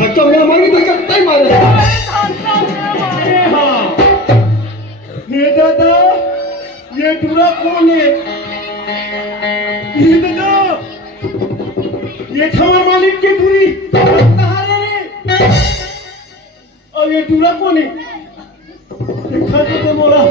धक्का मेरा मारे धक्का नहीं मारे। हाँ ये दादा ये टूरा कौन है? ये दादा ये हमारे मालिक की टूरी कहाँ रे? और ये टूरा कौन है? देखा तो मोला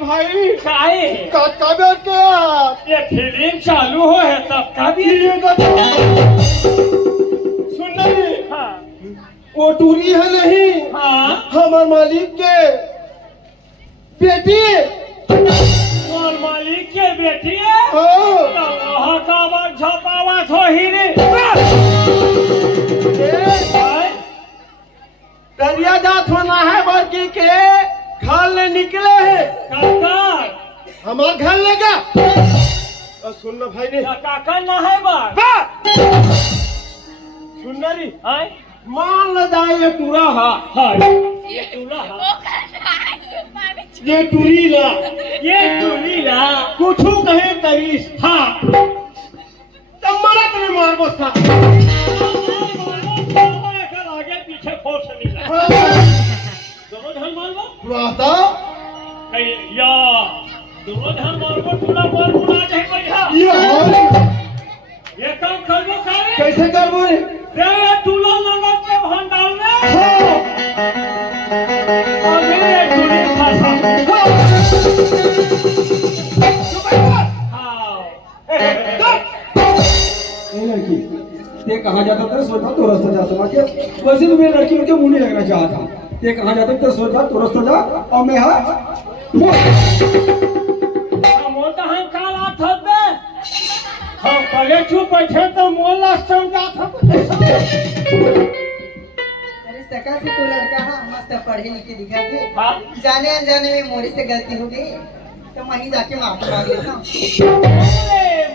भाई ये फिल्म चालू हो है तब का भी सुन रही हाँ वो टूरी है नहीं हाँ हमारे मालिक के बेटी और मालिक के बेटी है हाँ वहाँ का बात छपावा तो हीरे दरिया जात होना है बाकी के घर ले निकले है काका हमारे घर लेगा और सुन ना भाई ने काका ना है बात सुन रही हाँ मान ल जाए ये टूरा हा हाँ ये टूला हाँ ये टूरी ला ये टूली ला कुछ कहे तरीस हाँ तब मरा तुम्हें मार बस्ता आगे पीछे फोर्स मिला दोनों ढल मारबो पुराता या दोनों ढल मारबो टूला मार बुला जाए बढ़िया ये काम करबो करे कैसे करबो रे ये टूला लगत के भंडार में हाँ और ये टूली फासा ये लड़की ये कहाँ जाता था सोचा तो रास्ता जा समा के वैसे भी मैं लड़की के मुंह नहीं लगना चाहता ये कहाँ जाता तो सोचा तो रास्ता जा और मैं हाँ मोटा हम काला थबे हम पले चुप बैठे तो मोल लास्टम जा अरे सका से तो लड़का हाँ मस्त पढ़े लिखे दिखा थे हाँ जाने अनजाने में मोरी से गलती हो गई तो वहीं जाके माफी मांग लेता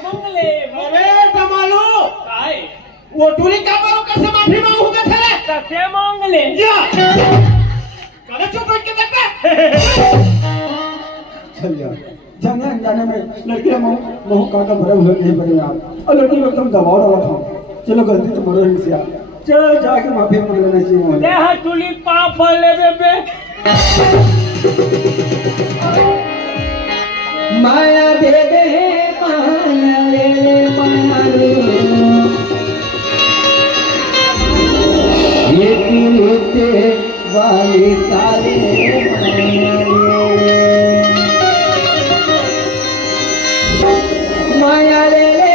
मंगले अरे कमालो काय वो टूरी का बारो कैसे माफी मांगूंगा तेरे तके मंगले या करे चुप बैठ के देखते चल जा जाने अनजाने में लड़की मोह काका भरे हुए नहीं पड़े आप और लड़की को एकदम दबाव डाला था चलो गलती तो बड़ो ही से चल जाके माफी मांग लेना चाहिए ले हा टूली पाप ले बे माया दे दे माया ले ले माया ये वाली तारे माया ले ले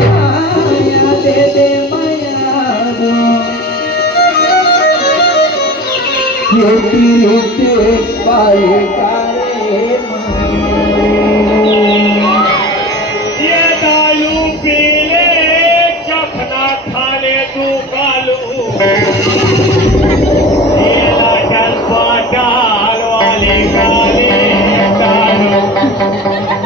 माया दे दे माया ये वाली तारे ये दालू पीले चखना खाले तू कालू ये लागल पाटाल वाले काले कालू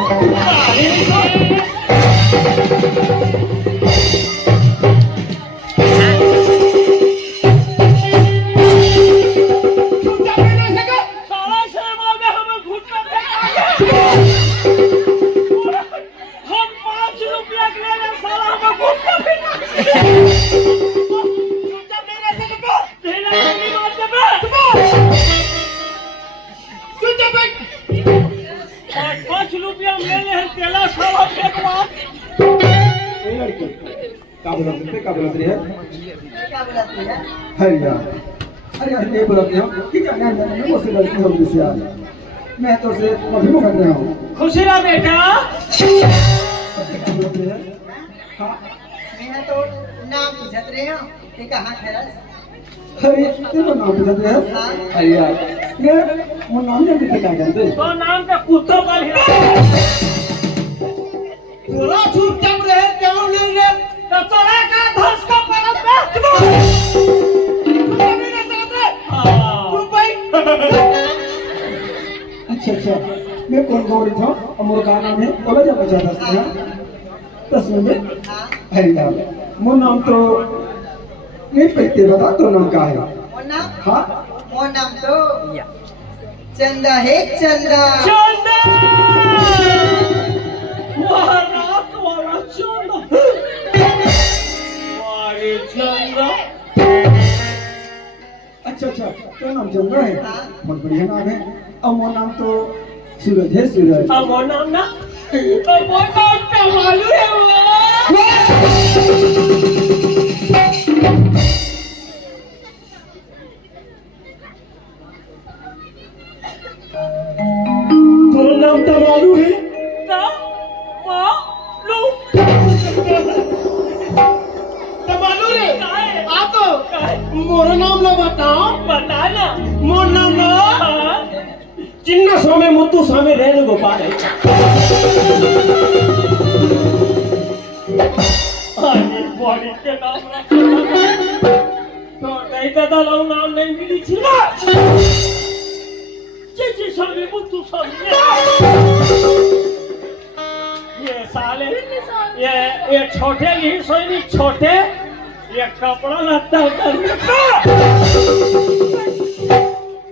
साला से मार दे हमें घुटना पे हम 5 रुपया के लिए साला हमें घुटना पे चुपचाप मेरे से निकल तेरा नहीं मार दे बे 5 रुपया ले ले हैं तेला साला एक बार ये लड़की का बुलाते है क्या बोलती है अरे यार अरे यार ये बुलाते हो कि जाने अनजाने में मुझसे गलती हो गई यार मैं तो से माफी मांग रहा हूँ खुशी रहा बेटा हाँ मैं तो नाम पूछत रहे हो कि कहाँ खैर अरे तेरा नाम पूछते हैं अरे यार ये वो नाम नहीं कितने क्या जानते तो नाम का कुत्ता का थोड़ा चुपचाप रहे क्यों नहीं रे तो तोरा का धस का परत में अच्छा मैं कौन गौरी था और मोर का नाम है बोला जा बचा दस ना दस मिनट हाँ है यार मोर नाम तो नहीं पहते बता तो नाम का है हाँ मोर नाम तो चंदा है चंदा चंदा महाराज वाला चंदा मारे चंदा अच्छा अच्छा क्या नाम चंद्र है हाँ। बहुत बढ़िया नाम है और मोर नाम तो सूरज है सूरज अब वो नाम ना वो नाम का मालूम है वो तो नाम तो मालूम है ना मालूम तो मालूम रे काहे? आ तो काहे? मोर नाम ला बताओ बता ना मोर नाम ला हाँ? चिन्ना स्वामी मुत्तु स्वामी रेणु गोपाल है अरे बॉडी के नाम रखा तो नहीं दादा लोग नाम नहीं मिली थी ना चिची स्वामी मुत्तु स्वामी ये साले ये छोटे ही सोनी छोटे ये कपड़ा लगता है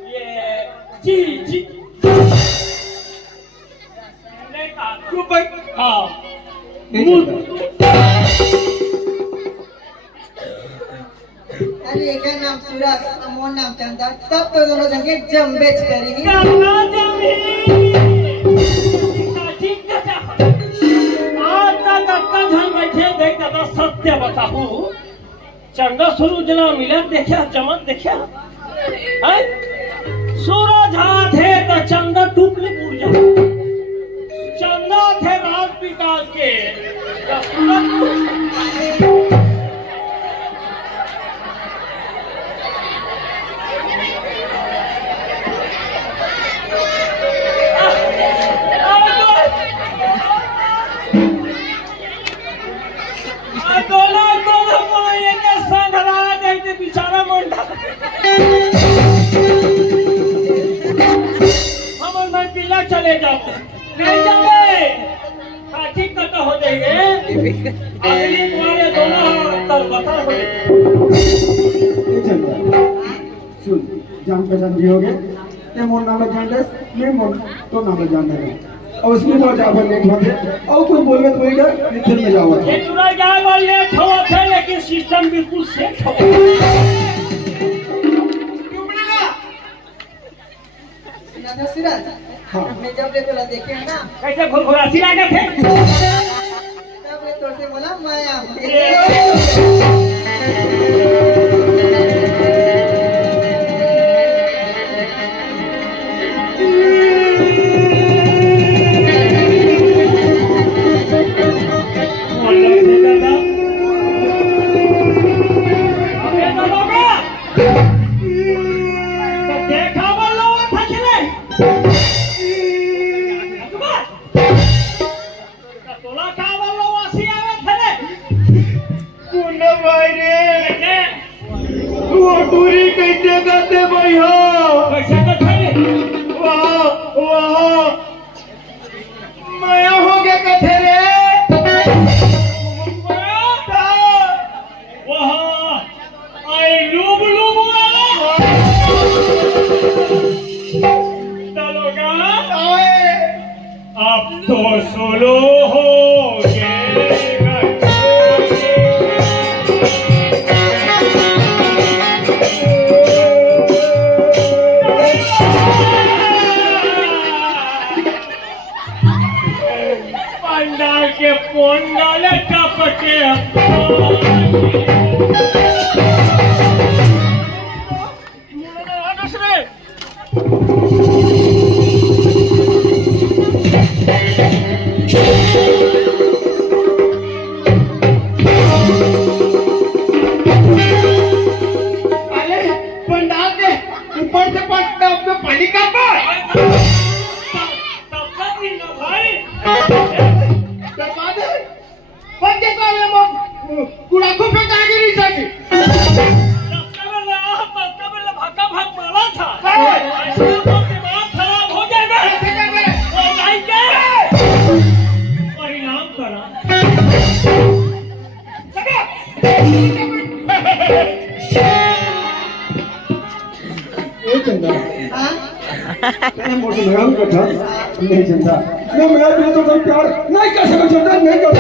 ये जी जी क्यों भाई हाँ नहीं चलता अरे एक नाम सूरज और मोर नाम चंदा तब तो दोनों जगह जम बेच करेंगे करना ठीक आज तक अक्का घर बैठे देख दादा सत्य बताऊ चंदा सूरज ना मिला देखा चमक देखा सूरज हाथ है तो चंदा टुकले पूर जा चंदा थे रात विकास के तो सूरज चले जाओ नहीं जाओगे काठी कटा हो जाएंगे अगली तुम्हारे दोनों तर बता हो नहीं चलता सुन जान पहचान भी हो गए ये मोर नाम जान दे मैं मोर तो नाम जान दे और उसमें बहुत ज्यादा लेट होते और कोई बोलवे तो बोलेगा निखिल में जाओ ये तुरा जाए वाले लेट हो थे लेकिन सिस्टम बिल्कुल सेट हो सुना था सूरज हाँ। मैं जब ले तोला देखे है ना कैसे घुरघुरासी लगे थे तब ले तोड़ से बोला माया वो टूरी कैसे करते भाई हो वाह माया हो गया कथे रे अब तो सोलो हो पंडाल के पोंडाले कपटे अरे पंडाल के ऊपर से टब में पानी का कुड़ाको पे कहा गिरी जाती मोर से लगा कथा नहीं चंदा मैं मेरा भी तो प्यार नहीं कर सको चंदा नहीं कर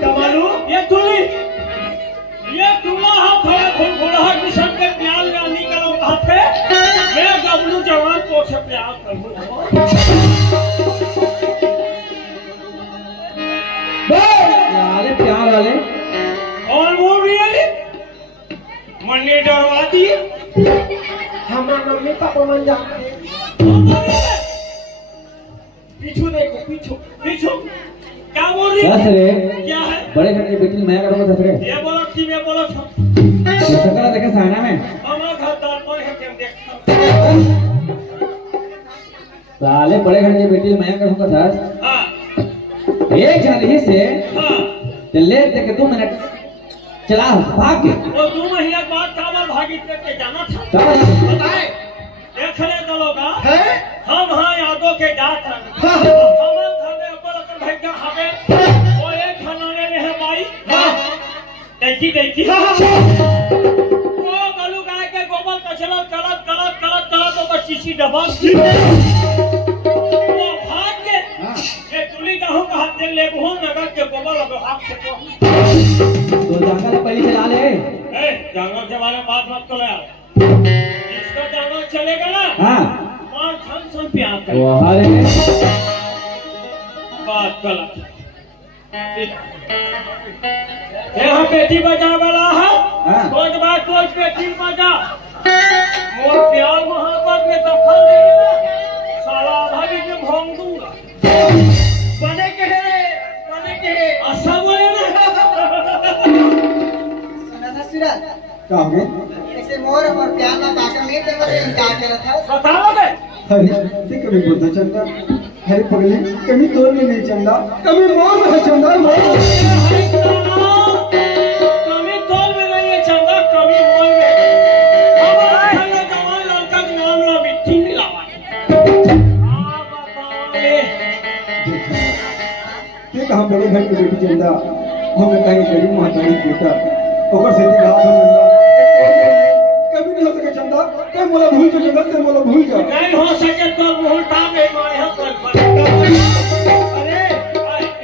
कमालू ये दूल्हा हाथ थोड़ा खुलखुलाहट किस्म के प्यार रानी करो कहते मैं गबलू जवान को से प्यार करूं अरे प्यार वाले और वो रियली मन्ने डरवा दिए हमारा मम्मी पापा मन जाते पीछू देखो पीछू क्या बोल रही बस है रे क्या है बड़े घर की बेटी मैं करूंगा दस रे ये बोलो कि मैं बोलो था सकरा देखे साना में हमारा घर दर्पण है तुम देखो साले बड़े घर की बेटी मैं करूंगा दस हाँ एक जन ही से हाँ ले दे के 2 मिनट चला भाग के वो 2 महीने बाद काबर भागित करके जाना था चला बताए देख ले दलोगा है हम हाँ यादों के जात हैं हमारे घर में ऊपर भैया हमें वो एक खाने रहे भाई देखी वो गलू गाय के गोबर कचरा कलत तो चीची डबा वो भाग के ये चुली गाहू का हाथ ले बहु नगर के गोबर लगे हाथ से तो जंगल पहले चला ले जंगल के बारे में बात मत करो यार इसका जंगल चलेगा ना हां और छन प्यार कर वो हरे बात गलत यहाँ बेटी बजा वाला है हाँ। रोज बात रोज बेटी बजा मोर प्यार मोहब्बत में दखल नहीं है साला आधा भी मैं भोंग दूंगा बने के अच्छा बोले ना क्या हो गए ऐसे मोर और प्यार ना ताका में ते पर इनकार करत है बताओगे अरे ते कभी बोलता चंदा अरे पगली कभी तोड़ में नहीं चंदा कभी मोर में है चंदा मोर कमी तोल में नहीं है चंदा कमी मोल में हमारा खाना जवान लड़का का नाम ला मिट्टी मिलावा ये कहाँ बड़े घर की बेटी चंदा हमें कहीं गरीब महतारी बेटा ओकर से रात हम चंदा कभी नहीं हो सके चंदा ते मोला भूल जा चंदा ते मोला भूल जा नहीं हो सके तो मुहूर्ता में मारे हम कर अरे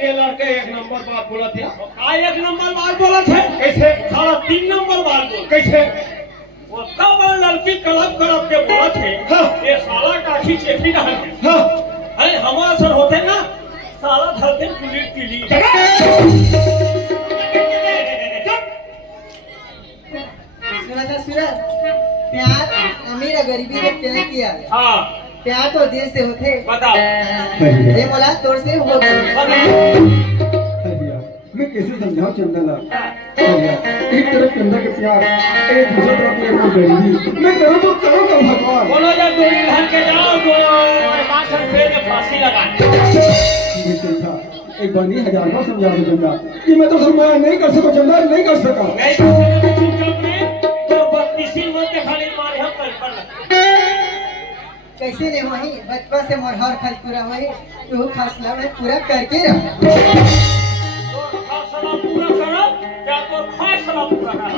ये लड़के एक नंबर बात बोला था काय 1 नंबर बात बोला थे कैसे साला 3 नंबर बात बोल कैसे वो तब लड़की कलब के बोला थे हाँ। ये साला काठी चेपी ना है हां अरे हमारा सर होते ना साला धरते पुलिस के लिए सुना प्यार अमीर और गरीबी के क्या किया हाँ प्यार तो दिल से होते बताओ ये बोला तोड़ से हो मैं कैसे समझाऊं चंदा ला एक तरफ चंदा के प्यार एक दूसरी तरफ ये वो गरीबी मैं करूं तो करूं क्या भगवान बोलो जब गोली ढल के जाओ तो पाछल पेड़ में फांसी लगाए ये चंदा एक बार नहीं 1000 बार समझा दो चंदा कि मैं तो मैं नहीं कर सका चंदा नहीं कर सका नहीं तो चुप में तो 32 मत खाली मारे हम कर कैसे नहीं वही बचपन से मोर हर खर्च पूरा हुई तू फैसला में पूरा करके रह फैसला पूरा करो या तो फैसला पूरा करो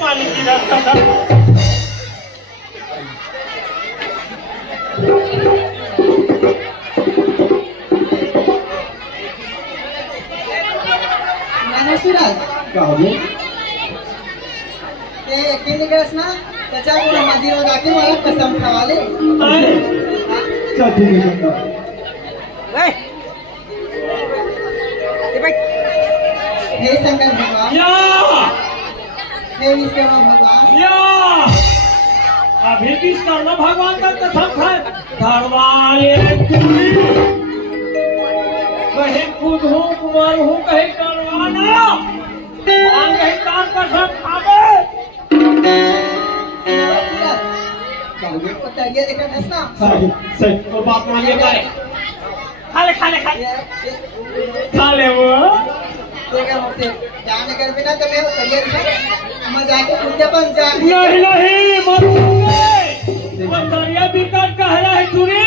पानी गिराता था। नाना सूरज क्या हो गया? ते एकटे निघास ना त्याच्यामुळे माझी रोज आके मला कसम खावाले चल ठीक है चंदा। हे शंकर भगवान या हे विष्णु भगवान या अभी विष्णु भगवान का कसम है धरवाले तुम्ही कहे खुद हूँ कुमार हूँ कहे करवाना मान कहे काम कसम खावे क्या हो गया? वो तरिया देखा था ना सही सही और बात मानिए बारे। खाले खा ले वो देखा मुझसे जाने कर बिना तो मैं वो तरिया देखा मैं जाके पूछे पर जा नहीं मत वो दरिया बिकट कह रहा है तुरी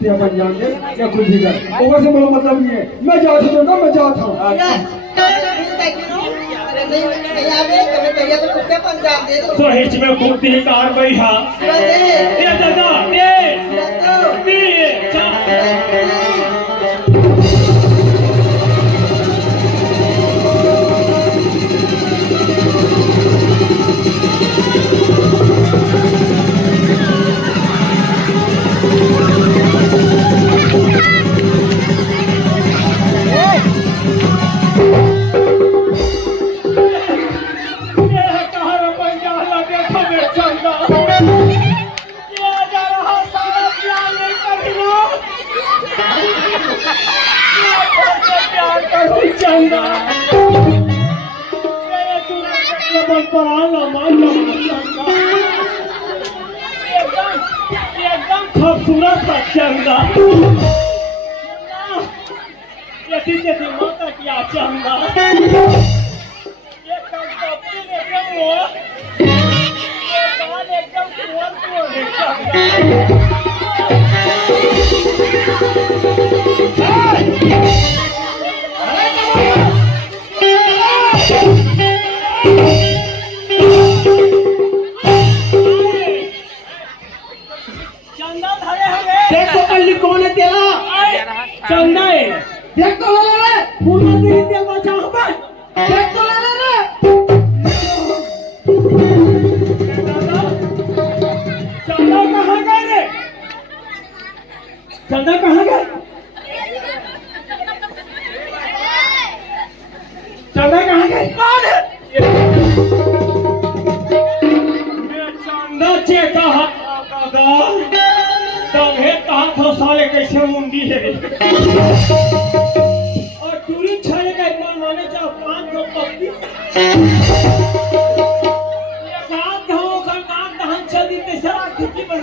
ते अपन जान दे या कुछ भी कर ऊपर से बोलो मतलब नहीं है। मैं जा सकता मैं जाता हूँ। अरे नहीं आवे तो मैं तरिया तो पूछे पर जा दे दो तो हिच में कुत्ती ही कार बैठा ये दादा ये चंदा ये बन पराना मान एकदम खूबसूरत है चंदा ये माता क्या चंदा ये कंपनी ने वो ये बाल एकदम कुंवर है चंदा मुर्गा नहीं तेल बचा हमें देख तो ले रे चंदा कहाँ गए रे चंदा कहाँ गए चंदा कहाँ गए कौन है चंदा चेता तंगे कहा था साले कैसे मुंडी है और टूरी छाले का इतना माने जा 535 एक हाथ हो कर नाक दहन चल दी तेसरा खिड़की पर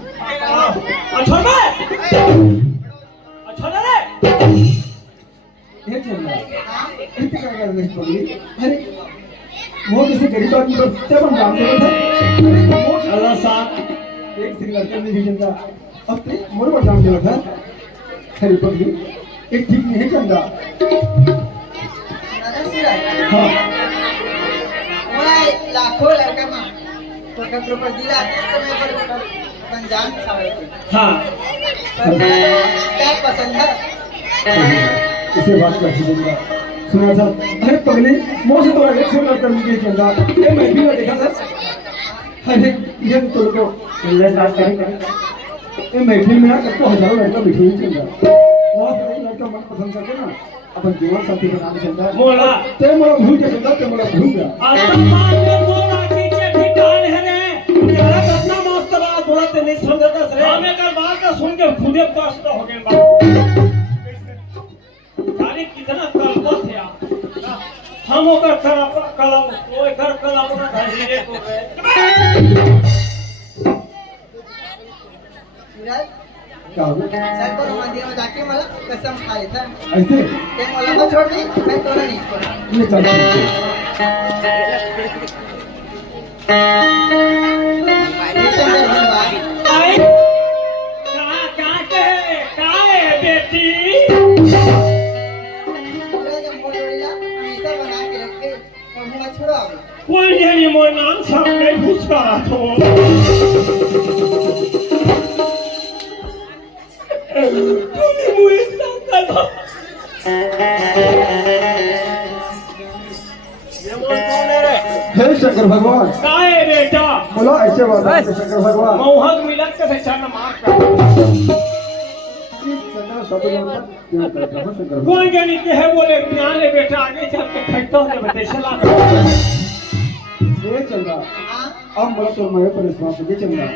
अच्छा बे अच्छा रे ये चल रहा है इतने क्या कर रहे हो अरे वो किसी गरीब आदमी को तब हम जानते थे वो अल्लाह साहब एक सिंह लड़का नहीं चलता अब तो मोर पर जान दिया था खरी पगली एक ठीक नहीं चलता दादा सूरज हाँ मला लाखों लड़का मां तो का प्रॉपर दिला तो मैं पर पंजाब छावे थे हाँ पर क्या पसंद है इसे बात कर दूंगा सुना था अरे पगली मोह से थोड़ा एक सिंह लड़का मुझे चलता ये मैं भी ना देखा था अरे ये तो को ले साथ करें ये महफिल में ना कब हजारों लड़का बिठे ही चल रहा बहुत सारे लड़का मन पसंद करते ना अपन जीवन साथी बना के चलता मोला ते मोला भूल के चलता ते मोला भूल गया आसमान में मोला नीचे ठिकान है रे तेरा कितना मस्त बात थोड़ा ते नहीं समझता रे हमें कर बात का सुन के खुदे पस्त हो गए बात खाली कितना कलपत है हम होकर कलम कोई कर कलम ना धीरे को सूरज क्या हो गया सर को मंदिर में जाके मला कसम खाए था ऐसे ते मला मत छोड़ दी मैं तोरा नहीं छोड़ा ये चलता आई का है बेटी कोई नहीं मोर नाम सामने घुस रहा तो तूने मुझे संकल्प ये मोर कौन है रे हे शंकर भगवान का है बेटा बोलो ऐसे बात है शंकर भगवान मोहक मिलत के चरण मार कर चंद्र सब लोग क्या करता है शंकर भगवान कौन जानी के है बोले ज्ञान है बेटा आगे चल के खटता है बतेशला ये चल रहा अब बोला तो मैं पर विश्वास के चल रहा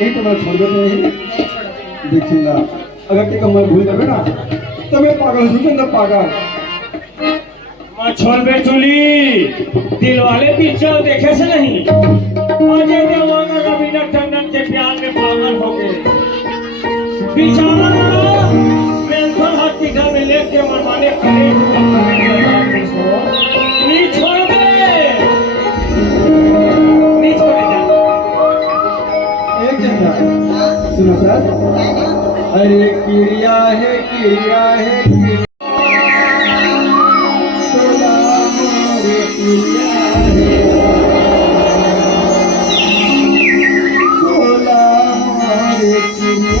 यही तो मैं छोड़ देते नहीं देखिएगा अगर ते मैं भूल जावे ना तो मैं पागल हो जाऊंगा पागल मैं छोड़ बे चुली दिल वाले पीछे देखे से नहीं अजय देवगन रवीना टंडन के प्यार में पागल हो गए बेचारा पेंशन हॉस्पिटल में लेके मनमाने खड़े नहीं छोड़ दे नहीं छोड़ जा एक चंदा सुनो सर अरे किरिया है तोला मोरे किरिया है तोला मोरे किरिया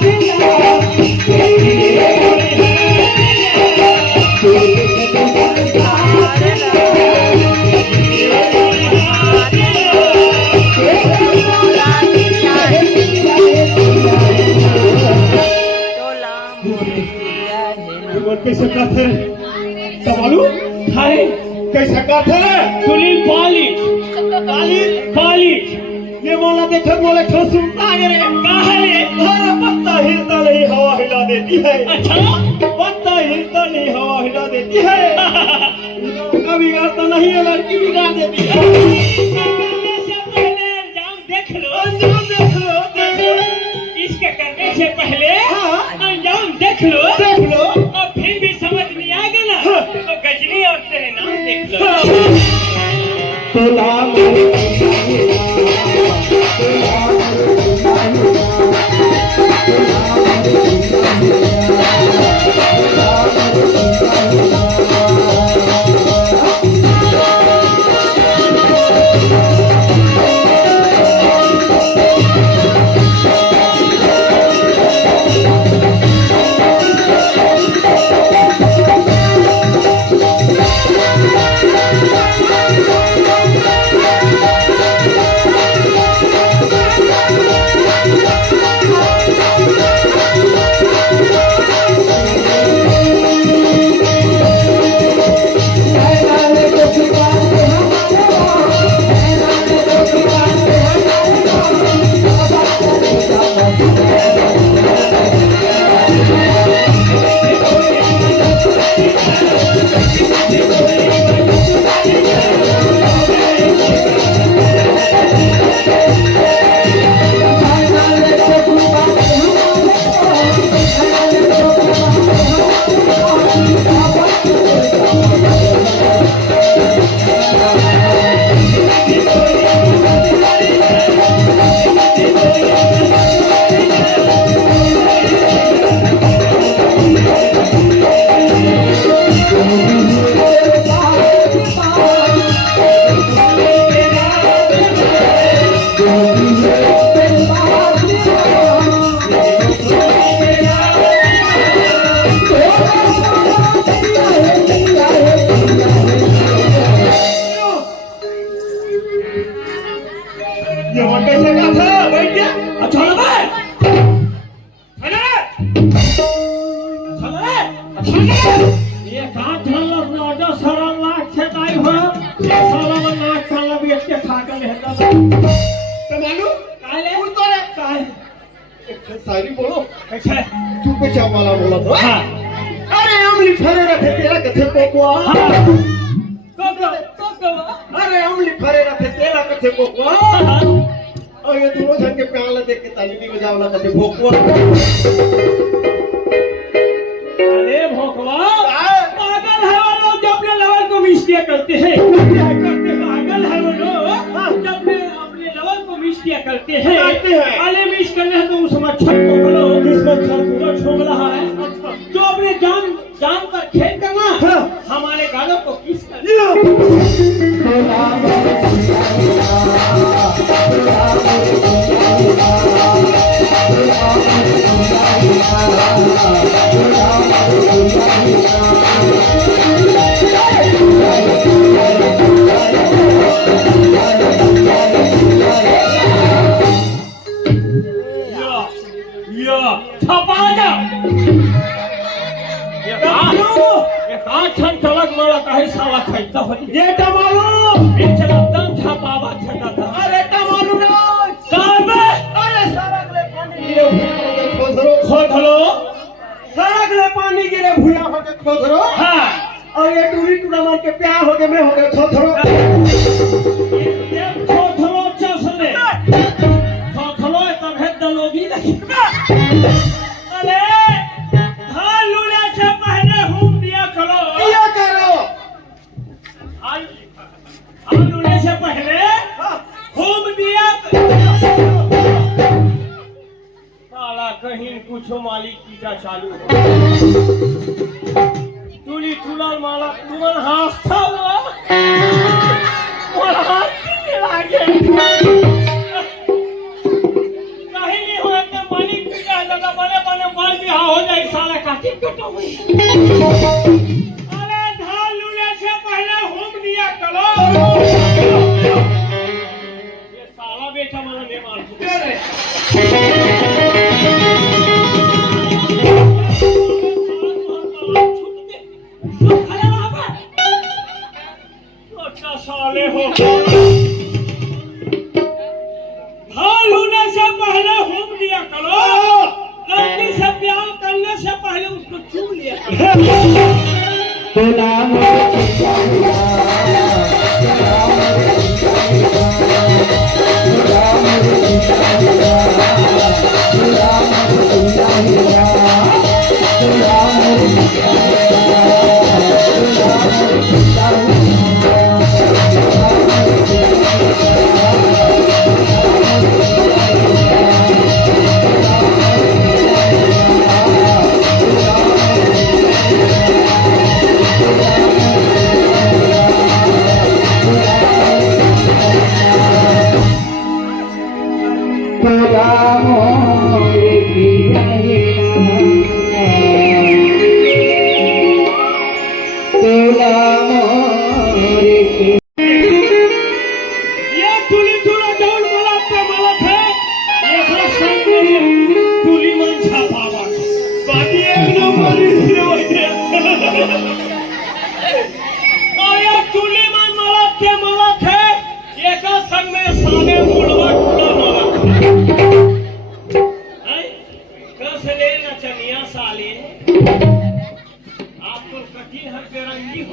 Thank you. करते कमालू हाय कैसा करते तुली पालिश ये बोला देखो बोले ठो सुनता है रे काहे अरे पत्ता हिलता नहीं हवा हिला देती है अच्छा पत्ता हिलता नहीं हवा हिला देती है कभी बिगाड़ता नहीं है लड़की बिगाड़ देती है अंजाम देख लो इसके करने से पहले अंजाम देख लो और फिर भी समझ नहीं आएगा ना तो गजनी और तेरे नाम देख लो ये काट झलक ना जो सरम लाख से ताई हो ये सरम नाक खाला बेच के खा कर लेता कमालू काले उड़ तो रे काहे एक शायरी बोलो कैसे तू पे चावला बोला तो हां अरे अमली फरे रखे तेरा कथे कोकुआ कोको अरे अमली फरे रखे तेरा कथे कोकुआ और ये दोनों जन के प्याला देख के ताली भी बजावला कथे कोकुआ अरे भोकवा पागल है वो लोग जो अपने लेवल को मिस्टेक करते हैं पागल है वो लोग जो अपने लेवल को मिस्टेक करते हैं अरे मिस करने हैं तो उस मच्छर को बोलो जिस मच्छर को छोड़ रहा है जो अपने जान पर खेल करना हमारे गालों को किस कर साला खाइता हो ये टमालू बीच एकदम छापावा छटा था अरे टमालू ना साहब अरे सड़क ले पानी गिरे खोदरो सड़क ले पानी गिरे भूया हो के खोदरो हां और ये टूरी टूरामन के प्यार हो के मैं हो गए खोदरो ये खोदरो चसले खोदरो तब है दलोगी लगी अरे धान लूले से पहले हुम दिया करो लूने से पहले घूम दिया साला कहीं कुछ मालिक पीछा चालू टूली टूलाल माला तुमन हास्ता हुआ और हास्ती लागे कहीं नहीं हो तो मालिक पीछा लगा बने बने माल भी हो जाए साला काटी कटो अरे धान लूने से पहले घूम दिया करो ये साला बेटा माना नहीं मार से पहले उसको चूम लिया तोला मोरे चिंता तोला मोरे चिंता तोला मोरे चिंता तोला मोरे चिंता तोला मोरे ये तुली तुला जाऊन मला ते मला थे एका संगने तुली मन छापावा बाकी एक नंबर इसने होते या तुली मन मला थे एका संग में साने मुड़वा टुला मला कस ले नचनिया साले आपको कठिन हर बेरंगी हो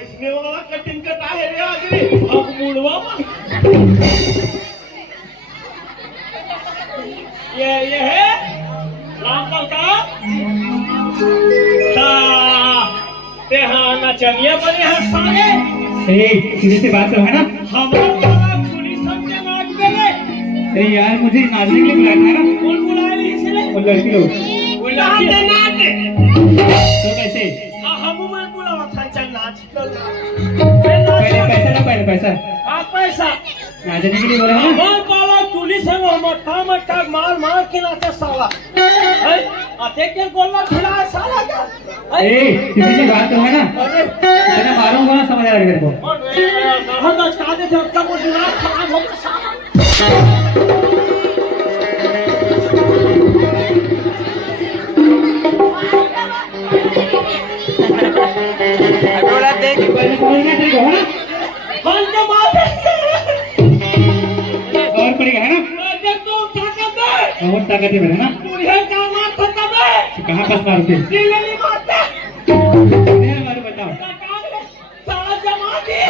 इसने वाला कटिंग कटा है रे आदमी अब मुड़वा ये है रामपाल का ते हाँ नचनिया बने हैं साले सीधे से बात तो है ना। हमारा पुलिस हमने मार गए अरे यार मुझे नाचने के लिए बुलाया था ना। कौन बुलाया इसने वो लड़की लोग वो लड़की तो कैसे हम मैं बुलावा था चल नाच पहले पैसा ना पहले पैसा पैसा नाचने के लिए बोला है ना। मार पाला पुलिस है मट्टा मट्टा मार मार के नाचे साला आते के बोलना खिला साला का सीधी सी बात तो है ना। अरे इतना मारूंगा ना समझ आ रहा है तेरे को। हम आज का दे सब वो दिमाग खराब हो गया साला थोड़ा देख पहले समझ गया तेरे को है ना। कौन के मारे और पड़ेगा है ना। देख तू क्या कर दे बहुत ताकत है मेरा ना। तुझे क्या मार सकता मैं कहाँ पास मारते दिल नहीं मारता मारू बताओ। साला जमा दे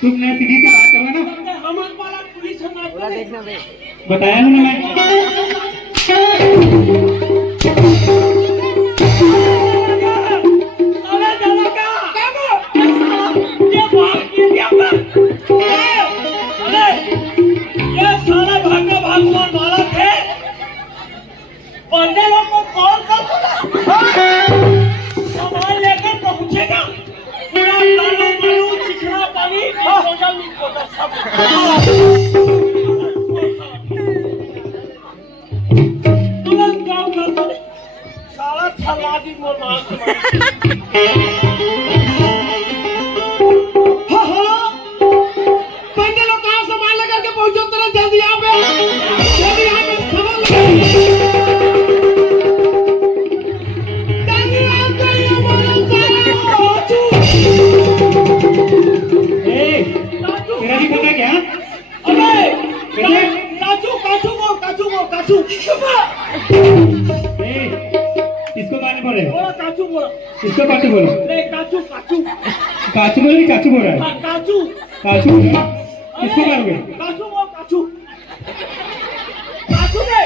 तुमने सीधी से बात करो ना। हमारे वाला पुलिस हम थोड़ा देखना बे बताया हूँ ना मैं। अरे जला का ये भाग के दिया अरे ये साला भागा भगवान वाला थे बंदे लोग को कॉल कर सामान लेकर पहुंचेगा पूरा तालू मालू चिकना पानी भोजन होगा सब तुरंत गाँव कर साला थलादी मोर मार पंजे लोग कहाँ सामान लेकर के पहुंचो तुरंत जल्दी यहाँ पे सामान तेरा भी पता क्या। अरे काचू काचू वो काचू वो काचू किसको पानी बोल रहे हो। बोला काचू बोला किसको काचू बोलो। नहीं काचू काचू काचू बोलो कि चाचू बोल रहा है। हाँ काचू काचू बोल रहा है। किसको मारोगे। काचू वो काचू काचू दे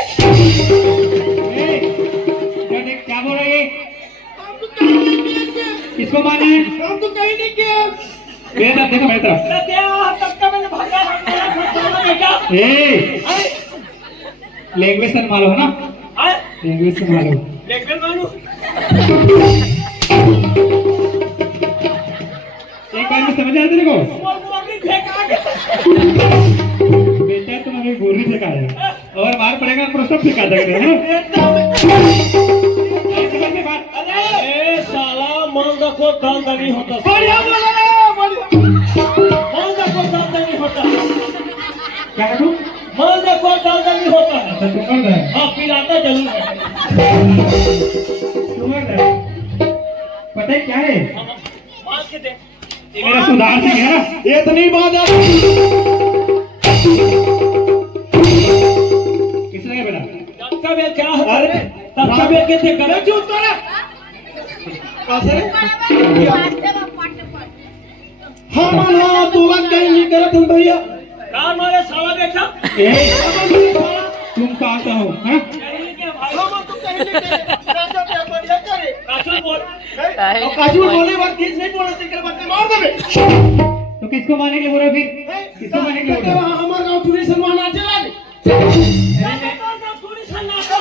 क्या बोल रहा है ये। किसको मारना है। हम तो कहीं नहीं किया मेरे तरफ देखो मेरे तरफ। तब का मैंने भागा बेटा लैंग्वेज से मालूम है ना। लैंग्वेज से मालूम। लेकिन मानू एक बार में समझ आया तेरे को। मोटी फेंका के बेटा तुम हमें गोरी फेंकाया और मार पड़ेगा तो सब फेंका देंगे हैं। अरे साला मन रखो दर्द नहीं होता बढ़िया बोला मन रखो दर्द नहीं होता क्या करूं। मन रखो दर्द नहीं होता है तो तुम कर रहे हाँ पिलाता जरूर है तुम कर रहे पता है क्या है। मार के दे ये मेरा सुधार सिंह है ना। इतनी बात है किस लगे बेटा। कर्तव्य क्या है? अरे, कर्तव्य कितने करे क्यों करे? हाँ मान हाँ तू बात कहीं नहीं करत हम भैया कहाँ मारे साला बेटा? तुम कहाँ का हो हाँ? कहीं के भाई तू कहीं नहीं करे राजा पे बढ़िया करे काजू बोल और काजू बोले बात किस नहीं बोले सिकल बात मार दे तो किसको मानेंगे बोले फिर किसको मानेंगे बोले हमारा गांव पूरी सलमान आ चला थोड़ी सन्नाटा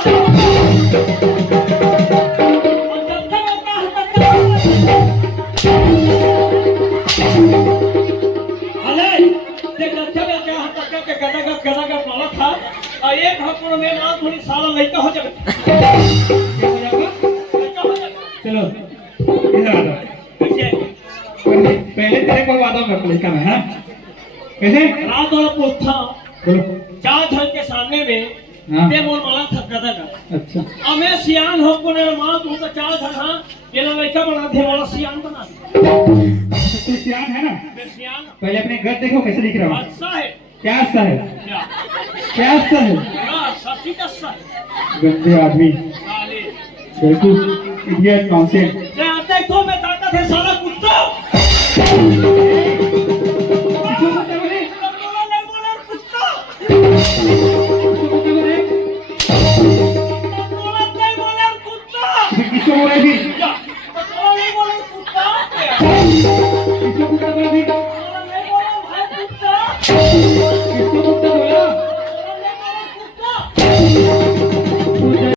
एक हफ्ते में ना थोड़ी सारा लड़का हो जाए चलो इधर आ जाओ पहले तेरे को वादा कर लड़का में हाँ कैसे रात वाला पोथा बोलो 4 जन के सामने में हाँ। ते मोर माला थक गदा का अच्छा हमें सियान हो को ने मां तू तो 4 जन हां ये ना लड़का बना दे वाला सियान बना तू सियान है ना मैं सियान पहले अपने घर देखो कैसे दिख रहा हूँ अच्छा है क्या अच्छा है क्या क्या अच्छा है हां सच्ची का सच गंदे आदमी साले बिल्कुल इडियट नॉनसेंस मैं आता है तो मैं ताकत है साला कुत्ता बोला नहीं बोला कुत्ता बोला नहीं बोला कुत्ता किसको बोले भी